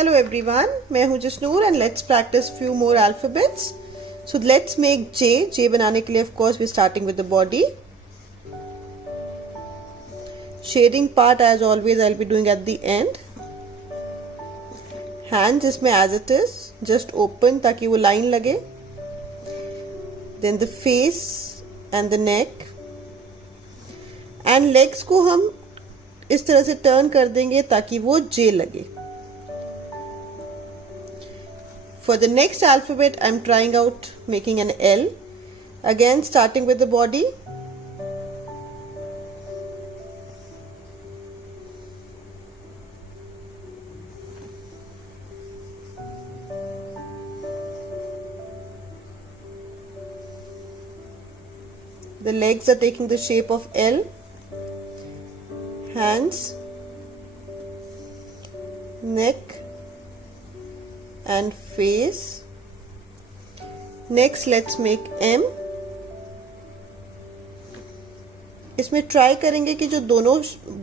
Hello everyone, मैं हूँ Jasnoor and let's practice few more alphabets. So let's make J. J बनाने के लिए of course we're starting with the body. Shading part as always I'll be doing at the end. Hands इसमें as it is, just open ताकि वो line लगे. Then the face and the neck. And legs को हम इस तरह से turn कर देंगे ताकि वो J लगे. For the next alphabet, I'm trying out making an L. Again, starting with the body. The legs are taking the shape of L. Hands, neck, and face. Next let's make M. इसमें ट्राई करेंगे कि जो दोनों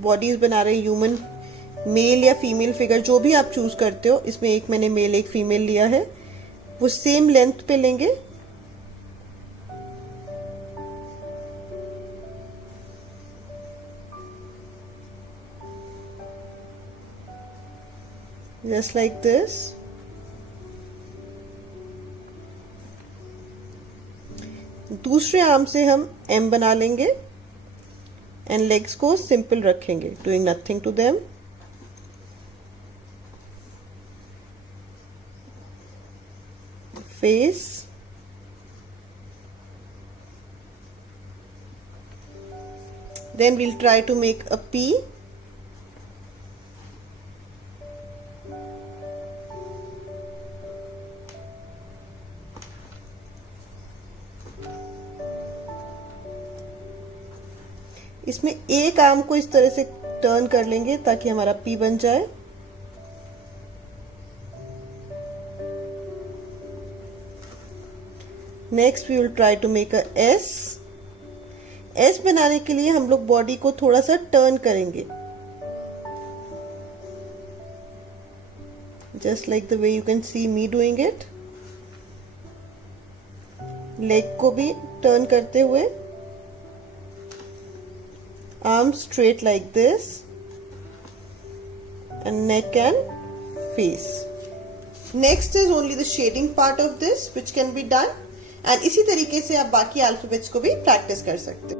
बॉडीज बना रहे हैं human male या female figure जो भी आप चूज करते हो, इसमें एक मैंने मेल एक फीमेल लिया है, वो सेम लेंथ पे लेंगे. Just like this. दूसरे आर्म से हम M बना लेंगे एंड लेग्स को सिंपल रखेंगे, doing nothing to them. Face, then we'll try to make a P. इसमें एक आर्म को इस तरह से टर्न कर लेंगे ताकि हमारा पी बन जाए. Next we will try to make a S. S बनाने के लिए हम लोग बॉडी को थोड़ा सा टर्न करेंगे, just like the way you can see me doing it. Leg को भी टर्न करते हुए, arms straight like this and neck and face. Next is only the shading part of this which can be done, and इसी तरीके से आप बाकी alphabets को भी practice कर सकते हो.